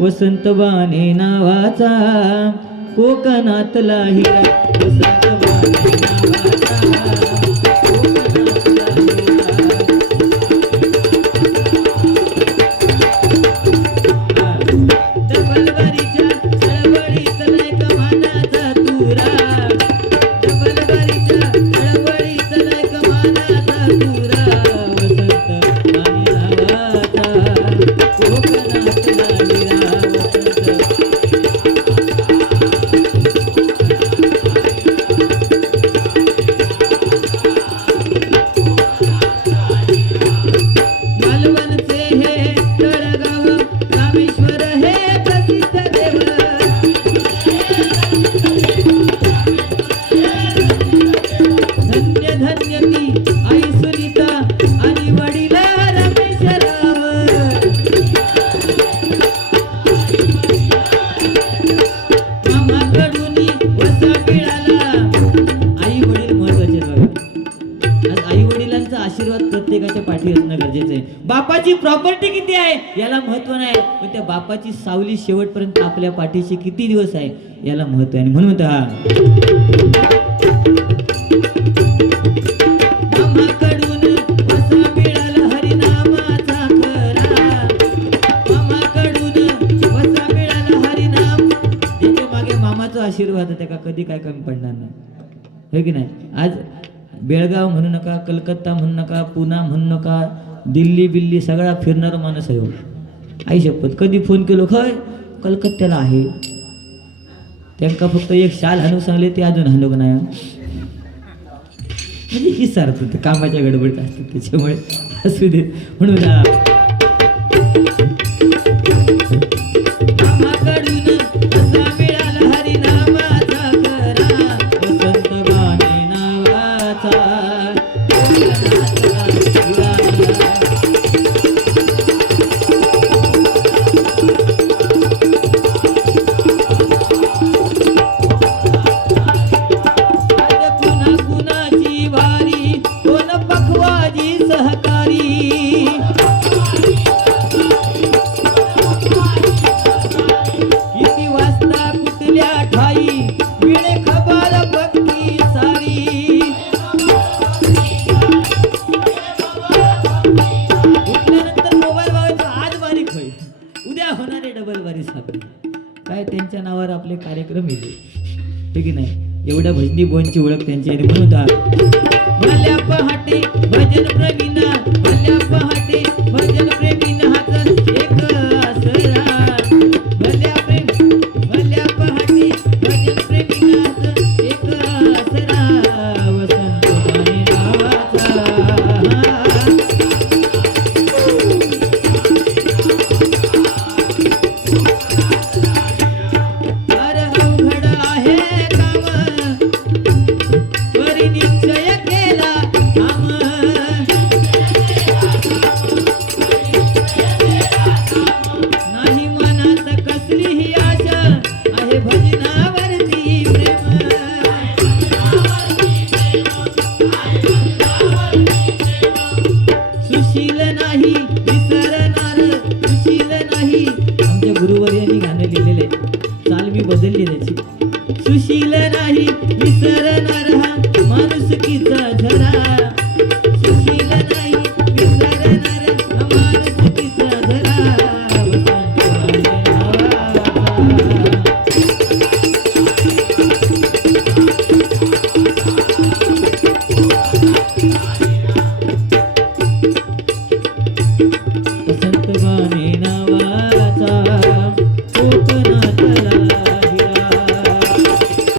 वसंत नावाचा कोकणातला हिरा. प्रत्येकाच्या पाठी असणं गरजेचं आहे. बापाची प्रॉपर्टी किती आहे? याला महत्त्व नाही. पण त्या बापाची सावली शेवटपर्यंत आपल्या पाठीशी किती दिवस आहे? याला महत्त्व आहे. म्हणून हा. आशीर्वाद आहे. त्या कधी काय कमी पडणार नाही. हो की नाही? आज बेळगाव म्हणू नका कलकत्ता म्हणू नका पुणा म्हणू नका दिल्ली बिल्ली सगळा फिरणारा माणूस आहे हो. आई शपथ कधी फोन केलो? खय कलकत्त्याला आहे. त्यांका फक्त एक शाल हाणू सांगले ते अजून हाणूक नाही. म्हणजे ही सारत होतं कामाच्या गडबडीत असते त्याच्यामुळे असू दे. म्हणून त्यांच्या नावावर आपले कार्यक्रम येते. ठीक आहे नाही? एवढ्या भजनी बोनची ओळख त्यांची आहे. म्हणून पहाटे भजन बदलली त्याची सुशील नाही विसरणार हा माणुसकीचा झरा सुशील नाही